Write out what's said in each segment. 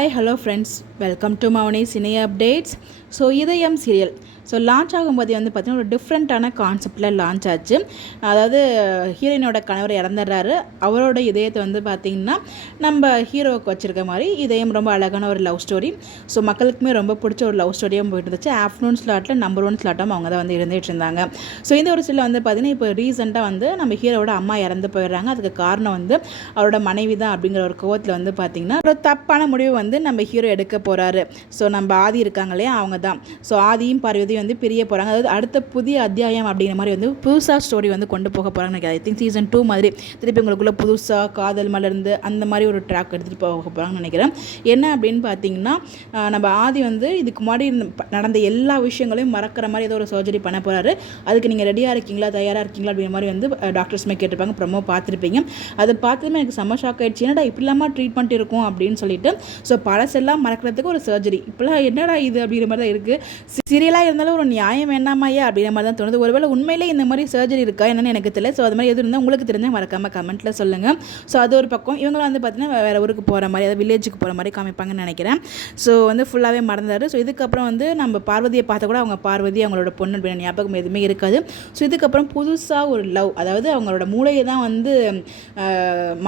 Hi, hello friends. Welcome to Mavani Cine Updates. So இதயம் serial launch ஆகும்போது பார்த்திங்கன்னா ஒரு டிஃப்ரெண்ட்டான கான்செப்டில் லான்ச் ஆச்சு. அதாவது ஹீரோயினோட கணவர் இறந்துடுறாரு. அவரோட இதயத்தை பார்த்திங்கன்னா நம்ம ஹீரோவுக்கு வச்சுருக்க மாதிரி இதயம் ரொம்ப அழகான ஒரு லவ் ஸ்டோரி. ஸோ மக்களுக்குமே ரொம்ப பிடிச்ச ஒரு லவ் ஸ்டோரியாக போயிட்டு இருந்துச்சு. ஆஃப்டர்நூன் ஸ்லாட்டில் நம்பர் 1 ஸ்லாட்டாகவும் அவங்க தான் இருந்துகிட்டு இருந்தாங்க. ஸோ இந்த ஒரு சில பார்த்திங்கன்னா இப்போ ரீசெண்டாக நம்ம ஹீரோவோட அம்மா இறந்து போயிடுறாங்க. அதுக்கு காரணம் அவரோட மனைவி தான் அப்படிங்கிற ஒரு கோவத்தில் பார்த்திங்கன்னா ஒரு தப்பான முடிவு நம்ம ஹீரோ எடுக்க போகிறாரு. ஸோ நம்ம ஆதி இருக்காங்க இல்லையா, அவங்க தான். ஸோ ஆதியும் பார்வதியும் பிரிய போகிறாங்க. அதாவது அடுத்த புதிய அத்தியாயம் அப்படிங்கிற மாதிரி புதுசாக ஸ்டோரி கொண்டு போக போகிறாங்கன்னு நினைக்கிறேன். ஐ திங்க் சீசன் 2 மாதிரி திருப்பி உங்களுக்குள்ள புதுசாக காதல் மலர்ந்து அந்த மாதிரி ஒரு ட்ராக் எடுத்துகிட்டு போக போகிறாங்கன்னு நினைக்கிறேன். என்ன அப்படின்னு பார்த்தீங்கன்னா நம்ம ஆதி இதுக்கு முன்னாடி நடந்த எல்லா விஷயங்களையும் மறக்கிற மாதிரி ஏதோ ஒரு சர்ஜரி பண்ண போகிறாரு. அதுக்கு நீங்கள் ரெடியாக இருக்கீங்களா, தயாராக இருக்கீங்களா அப்படிங்கிற மாதிரி டாக்டர்ஸுமே கேட்டிருப்பாங்க. ப்ரொமோ பார்த்துருப்பீங்க. அதை பார்த்துமே எனக்கு செம்ம ஷாக் ஆகிடுச்சு. என்னடா இப்படி இல்லாமல் ட்ரீட்மெண்ட் இருக்கும் அப்படின்னு சொல்லிட்டு. ஸோ பழசெல்லாம் மறக்கிறதுக்கு ஒரு சர்ஜரி, இப்போலாம் என்னடா இது அப்படிங்கிற மாதிரி தான் இருக்குது. சீரியலாக இருந்தாலும் ஒரு நியாயம் வேண்டாமையா அப்படிங்கிற மாதிரி தான் தோணுது. ஒருவேளை உண்மையிலே இந்த மாதிரி சர்ஜரி இருக்கா என்னன்னு எனக்கு தெரியல. ஸோ அது மாதிரி எது இருந்தால் உங்களுக்கு தெரிஞ்சால் மறக்காமல் கமெண்ட்டில் சொல்லுங்கள். ஸோ அது ஒரு பக்கம். இவங்களும் பார்த்தீங்கன்னா வேறு ஊருக்கு போகிற மாதிரி, அதாவது வில்லேஜுக்கு போகிற மாதிரி காமிப்பாங்கன்னு நினைக்கிறேன். ஸோ ஃபுல்லாகவே மறந்தார். ஸோ இதுக்கப்புறம் நம்ம பார்வதியை பார்த்த கூட அவங்க பார்வதி அவங்களோட பொண்ணு அப்படின்ற ஞாபகம் எதுவுமே இருக்காது. ஸோ இதுக்கப்புறம் புதுசாக ஒரு லவ், அதாவது அவங்களோட மூளையை தான்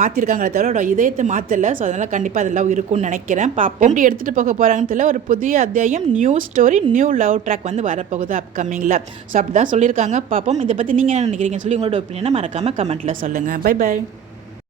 மாற்றிருக்காங்களே தவிர இதயத்தை மாற்றலை. ஸோ அதனால் கண்டிப்பாக அது லவ் இருக்கும்னு நினைக்கிறேன். பாப்போம் எப்படி எடுத்துகிட்டு போக போகிறாங்கன்னு தெரியல. ஒரு புதிய அத்தியாயம், new story, new love track வரப்போகுது அப்கமிங்கில். ஸோ அப்படி தான் சொல்லியிருக்காங்க. பார்ப்போம். இதை பற்றி நீங்கள் என்ன நினைக்கிறீங்கன்னு சொல்லி உங்களோட ஒப்பீனியனை மறக்காமல் கமெண்ட்டில் சொல்லுங்கள். Bye by.